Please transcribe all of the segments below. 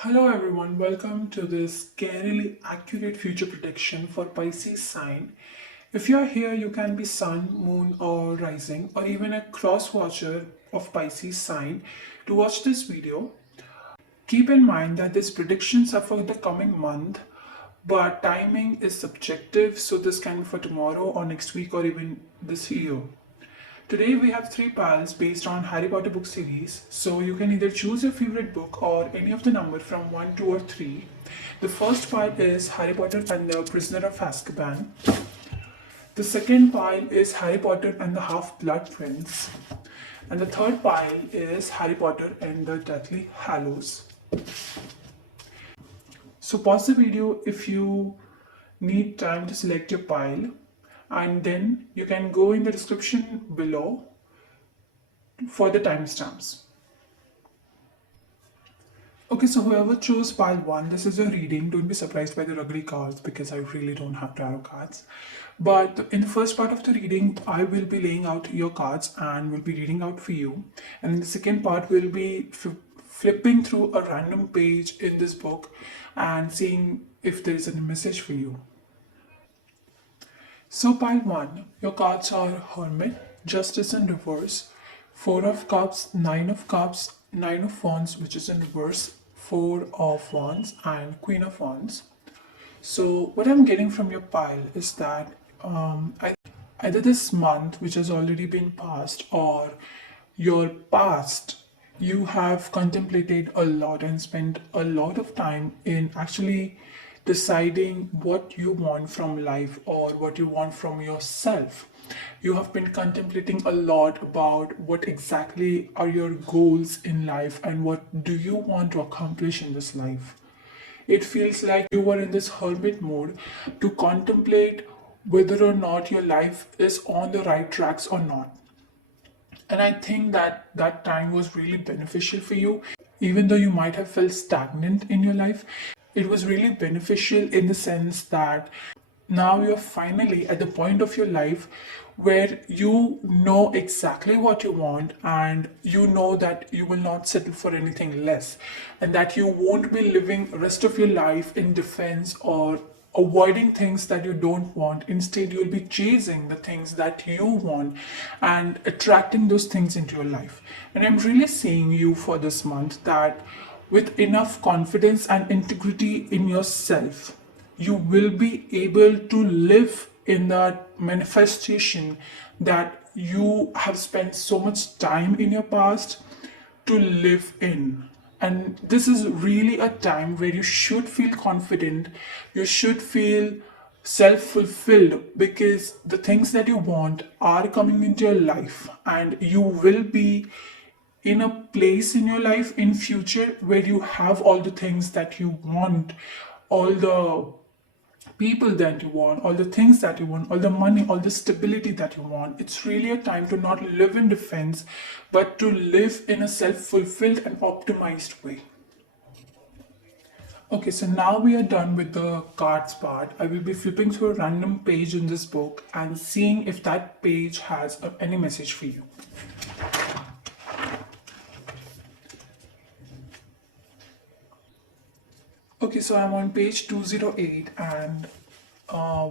Hello everyone, welcome to this Scarily Accurate future prediction for Pisces sign. If you are here, you can be Sun, Moon, or Rising, or even a cross watcher of Pisces sign to watch this video. Keep in mind that these predictions are for the coming month, but timing is subjective, so this can be for tomorrow or next week or even this year. Today we have three piles based on Harry Potter book series, so you can either choose your favorite book or any of the number from 1, 2 or 3. The first pile is Harry Potter and the Prisoner of Azkaban. The second pile is Harry Potter and the Half-Blood Prince. And the third pile is Harry Potter and the Deathly Hallows. So pause the video if you need time to select your pile, and then you can go in the description below for the timestamps. Okay, so whoever chose pile 1, this is your reading. Don't be surprised by the ugly cards because I really don't have tarot cards. But in the first part of the reading, I will be laying out your cards and will be reading out for you. And in the second part, we'll be flipping through a random page in this book and seeing if there is a message for you. So pile 1, your cards are Hermit, Justice in reverse, 4 of Cups, 9 of Cups, 9 of Wands which is in reverse, 4 of Wands and Queen of Wands. So what I'm getting from your pile is that either this month which has already been passed or your past, you have contemplated a lot and spent a lot of time in actually deciding what you want from life or what you want from yourself. You have been contemplating a lot about what exactly are your goals in life and what do you want to accomplish in this life. It feels like you were in this hermit mode to contemplate whether or not your life is on the right tracks or not. And I think that that time was really beneficial for you. Even though you might have felt stagnant in your life, it was really beneficial in the sense that now you're finally at the point of your life where you know exactly what you want and you know that you will not settle for anything less and that you won't be living the rest of your life in defense or avoiding things that you don't want. Instead, you'll be chasing the things that you want and attracting those things into your life. And I'm really seeing you for this month that with enough confidence and integrity in yourself, you will be able to live in that manifestation that you have spent so much time in your past to live in. And this is really a time where you should feel confident, you should feel self fulfilled because the things that you want are coming into your life and you will be in a place in your life in future where you have all the things that you want, all the people that you want, all the things that you want, all the money, all the stability that you want. It's really a time to not live in defense, but to live in a self fulfilled and optimized way. Okay, so now we are done with the cards part. I will be flipping through a random page in this book and seeing if that page has any message for you. Okay, so I'm on page 208 and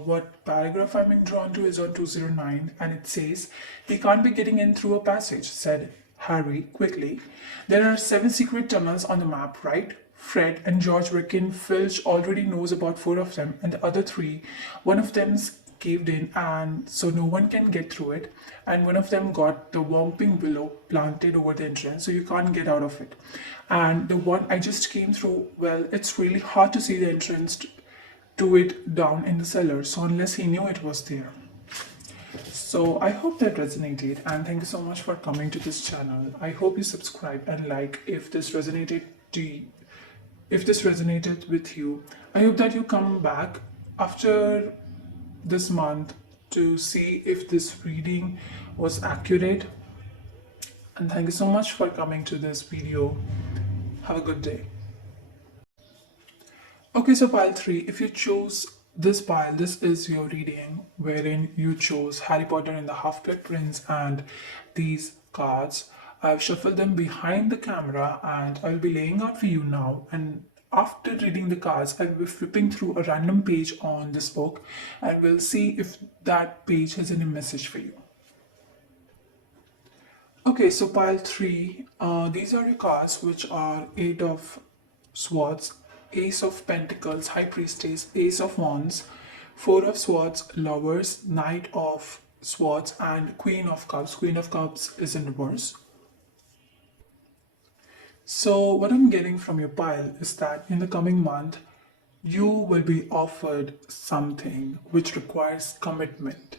what paragraph I'm being drawn to is on 209 and it says, "He can't be getting in through a passage," said Harry quickly. "There are 7 secret tunnels on the map, right? Fred and George reckon Filch already knows about 4 of them and the other 3, one of them's caved in and so no one can get through it, and one of them got the whomping willow planted over the entrance so you can't get out of it, and the one I just came through, well, it's really hard to see the entrance to it down in the cellar, so unless he knew it was there." So I hope that resonated and thank you so much for coming to this channel. I hope you subscribe and like if this resonated to you, if this resonated with you. I hope that you come back after this month to see if this reading was accurate. And thank you so much for coming to this video. Have a good day. Okay, so pile 3, if you chose this pile, this is your reading wherein you chose Harry Potter and the Half-Blood Prince and these cards. I've shuffled them behind the camera and I'll be laying out for you now, and after reading the cards, I'll be flipping through a random page on this book and we'll see if that page has any message for you. Okay, so pile three, these are your cards, which are Eight of Swords, Ace of Pentacles, High Priestess, Ace of Wands, Four of Swords, Lovers, Knight of Swords, and Queen of Cups. Queen of Cups is in reverse. So, what I'm getting from your pile is that in the coming month, you will be offered something which requires commitment.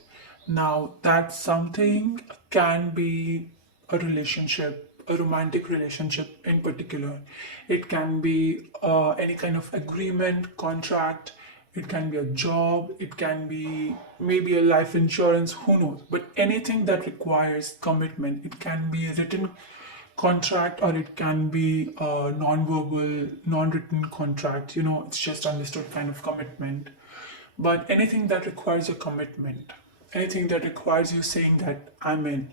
Now, that something can be a relationship, a romantic relationship in particular. It can be any kind of agreement, contract. It can be a job. It can be maybe a life insurance, who knows. But anything that requires commitment, it can be a written contract or it can be a non-verbal, non-written contract. It's just understood kind of commitment. But anything that requires a commitment, anything that requires you saying that I'm in.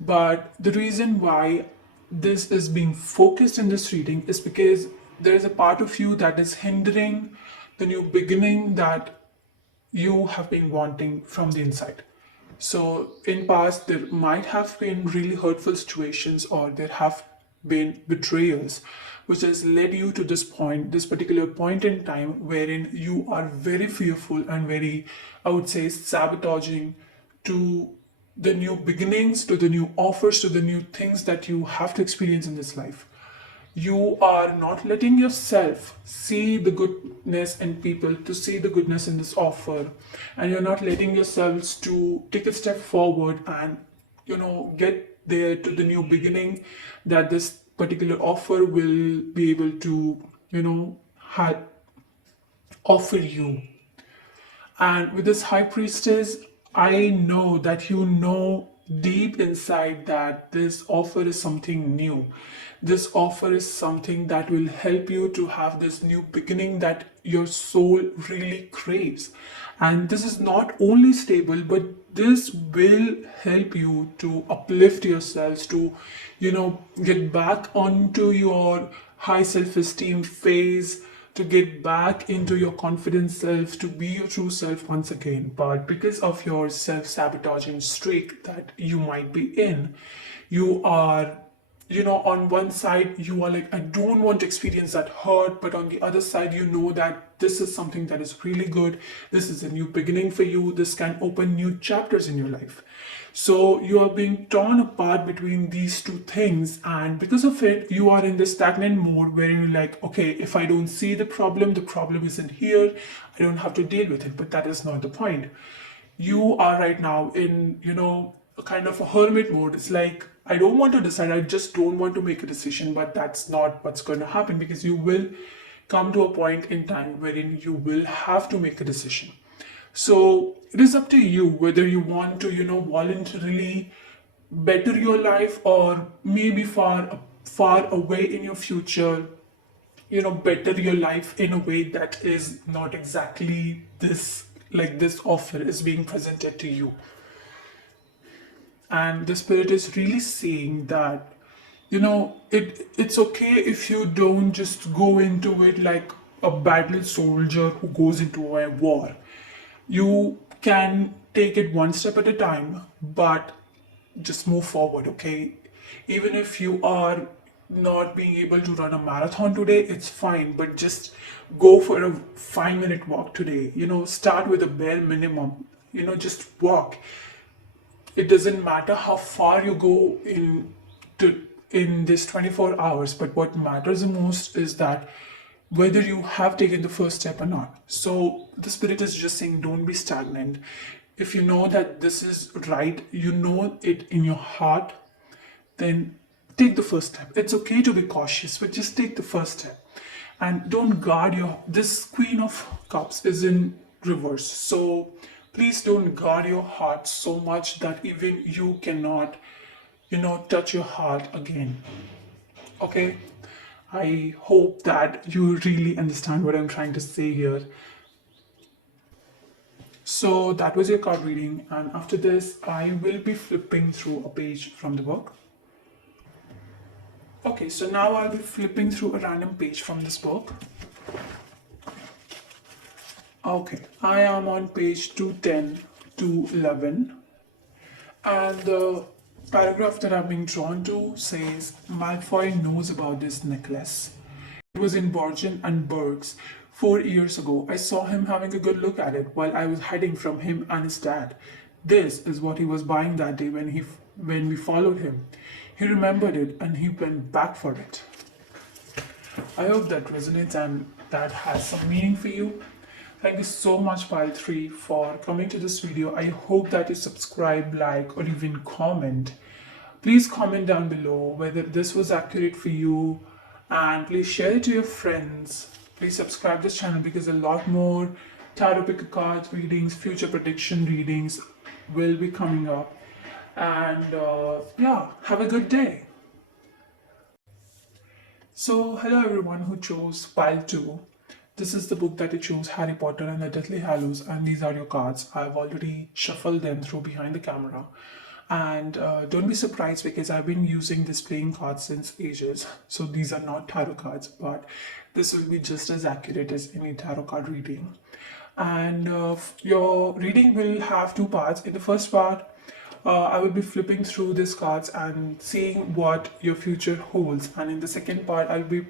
But the reason why this is being focused in this reading is because there is a part of you that is hindering the new beginning that you have been wanting from the inside. So in past there might have been really hurtful situations or there have been betrayals which has led you to this point, this particular point in time wherein you are very fearful and very, I would say, sabotaging to the new beginnings, to the new offers, to the new things that you have to experience in this life. You are not letting yourself see the goodness in people, to see the goodness in this offer, and you're not letting yourselves to take a step forward and get there to the new beginning that this particular offer will be able to have offer you. And with this high priestess, I know that you know deep inside that this offer is something new. This offer is something that will help you to have this new beginning that your soul really craves. And this is not only stable, but this will help you to uplift yourselves, to, get back onto your high self esteem phase, to get back into your confident self, to be your true self once again. But because of your self sabotaging streak that you might be in, you are, on one side, you are like, I don't want to experience that hurt. But on the other side, you know that this is something that is really good. This is a new beginning for you. This can open new chapters in your life. So you are being torn apart between these two things, and because of it, you are in this stagnant mode where you're like, okay, if I don't see the problem isn't here, I don't have to deal with it. But that is not the point. You are right now in, a kind of a hermit mode. It's like, I don't want to decide, I just don't want to make a decision, but that's not what's going to happen, because you will come to a point in time wherein you will have to make a decision. So it is up to you whether you want to, voluntarily better your life, or maybe far away in your future, better your life in a way that is not exactly this, like this offer is being presented to you. And the spirit is really saying that, it's okay if you don't just go into it like a battle soldier who goes into a war. You can take it one step at a time, but just move forward, okay? Even if you are not being able to run a marathon today, it's fine, but just go for a 5-minute walk today. Start with a bare minimum, just walk. It doesn't matter how far you go in this 24 hours, but what matters the most is that whether you have taken the first step or not. So the spirit is just saying, don't be stagnant. If you know that this is right, you know it in your heart, then take the first step. It's okay to be cautious, but just take the first step. And don't guard this Queen of Cups is in reverse. So please don't guard your heart so much that even you cannot, touch your heart again. Okay? I hope that you really understand what I'm trying to say here. So that was your card reading, and after this, I will be flipping through a page from the book. Okay, so now I'll be flipping through a random page from this book. Okay, I am on page 210 to 11, and the paragraph that I'm being drawn to says Malfoy knows about this necklace. It was in Borgen and Berg's 4 years ago. I saw him having a good look at it while I was hiding from him and his dad. This is what he was buying that day when we followed him. He remembered it and he went back for it. I hope that resonates and that has some meaning for you. Thank you so much, Pile 3, for coming to this video. I hope that you subscribe, like, or even comment. Please comment down below whether this was accurate for you, and please share it to your friends. Please subscribe this channel because a lot more tarot picker cards readings, future prediction readings will be coming up. And yeah, have a good day. So, hello everyone who chose Pile 2. This is the book that you chose, Harry Potter and the Deathly Hallows, and these are your cards. I've already shuffled them through behind the camera. And don't be surprised because I've been using this playing cards since ages. So these are not tarot cards, but this will be just as accurate as any tarot card reading. And your reading will have two parts. In the first part, I will be flipping through these cards and seeing what your future holds. And in the second part, I'll be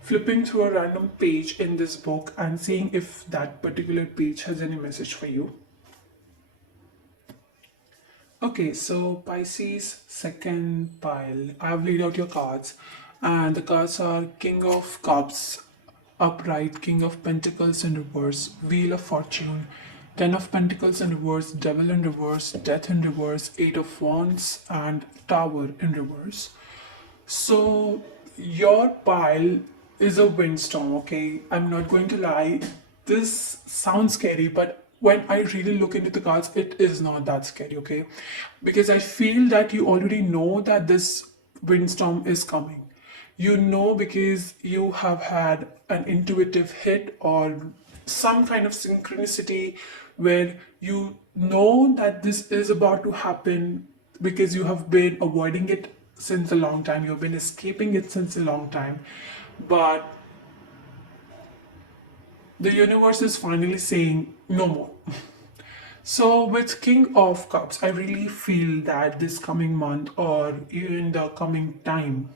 flipping through a random page in this book and seeing if that particular page has any message for you. Okay, so Pisces, second pile. I have laid out your cards, and the cards are King of Cups, upright, King of Pentacles in reverse, Wheel of Fortune, Ten of Pentacles in reverse, Devil in reverse, Death in reverse, Eight of Wands, and Tower in reverse. So your pile is a windstorm, okay? I'm not going to lie. This sounds scary, but when I really look into the cards, it is not that scary, okay? Because I feel that you already know that this windstorm is coming. You know because you have had an intuitive hit or some kind of synchronicity where you know that this is about to happen because you have been avoiding it since a long time. You've been escaping it since a long time. But the universe is finally saying no more. So with King of Cups, I really feel that this coming month or even the coming time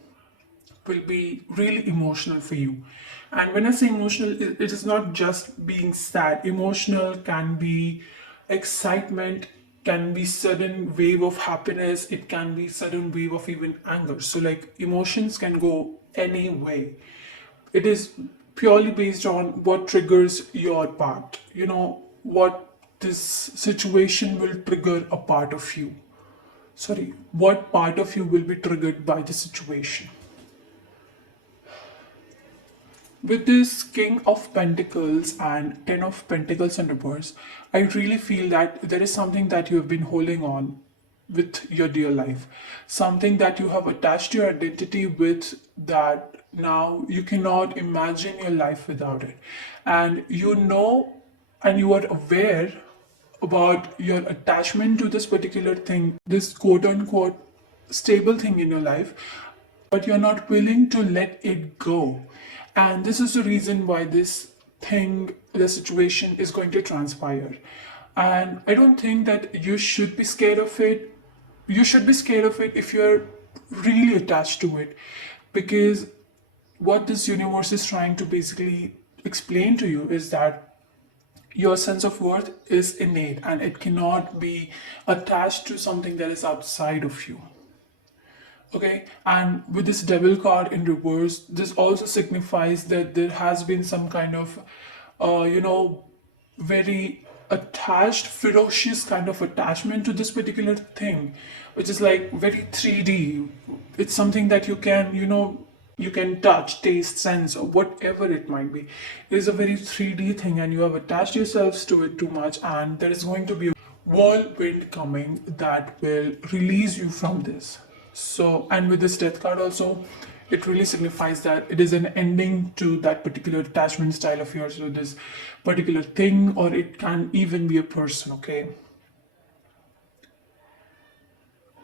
will be really emotional for you. And when I say emotional, it is not just being sad. Emotional can be excitement, can be sudden wave of happiness, it can be sudden wave of even anger. So like emotions can go any way. It is purely based on what triggers your part. You know, what this situation will trigger a part of you. Sorry, what part of you will be triggered by the situation. With this King of Pentacles and Ten of Pentacles in reverse, I really feel that there is something that you have been holding on with your dear life. Something that you have attached your identity with, that now you cannot imagine your life without it. And you know and you are aware about your attachment to this particular thing, this quote unquote stable thing in your life, but you're not willing to let it go. And this is the reason why this thing, the situation is going to transpire. And I don't think that you should be scared of it. You should be scared of it if you're really attached to it. Because what this universe is trying to basically explain to you is that your sense of worth is innate and it cannot be attached to something that is outside of you. Okay, and with this devil card in reverse, this also signifies that there has been some kind of very attached, ferocious kind of attachment to this particular thing, which is like very 3D. It's something that you can, you can touch, taste, sense, or whatever it might be. It is a very 3D thing, and you have attached yourselves to it too much, and there is going to be a whirlwind coming that will release you from this. So, and with this death card also, it really signifies that it is an ending to that particular attachment style of yours with this particular thing, or it can even be a person, okay?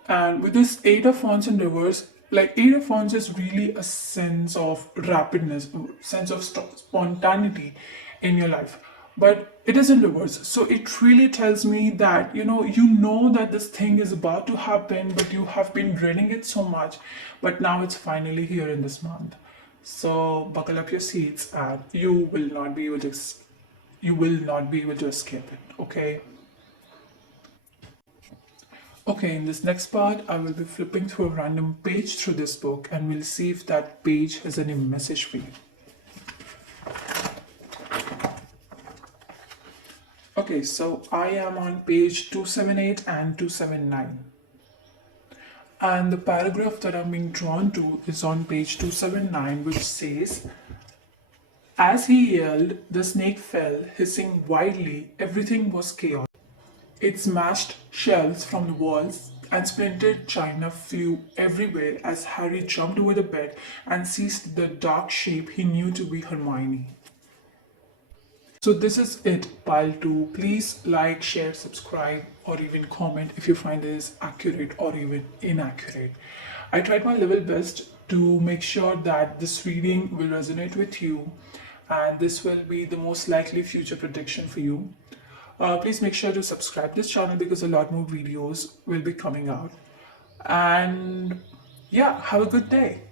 And with this Eight of Wands in reverse, Like Eight of Wands is really a sense of rapidness, sense of spontaneity in your life, but it is in reverse. So it really tells me that you know that this thing is about to happen, but you have been dreading it so much, but now it's finally here in this month. So buckle up your seats, and you will not be able to escape it. Okay. Okay, in this next part, I will be flipping through a random page through this book and we'll see if that page has any message for you. Okay, so I am on page 278 and 279. And the paragraph that I'm being drawn to is on page 279, which says, as he yelled, the snake fell, hissing wildly. Everything was chaos. It smashed shelves from the walls, and splintered china flew everywhere as Harry jumped over the bed and seized the dark shape he knew to be Hermione. So this is it, pile 2. Please like, share, subscribe, or even comment if you find this accurate or even inaccurate. I tried my level best to make sure that this reading will resonate with you, and this will be the most likely future prediction for you. Please make sure to subscribe this channel because a lot more videos will be coming out. And yeah, have a good day.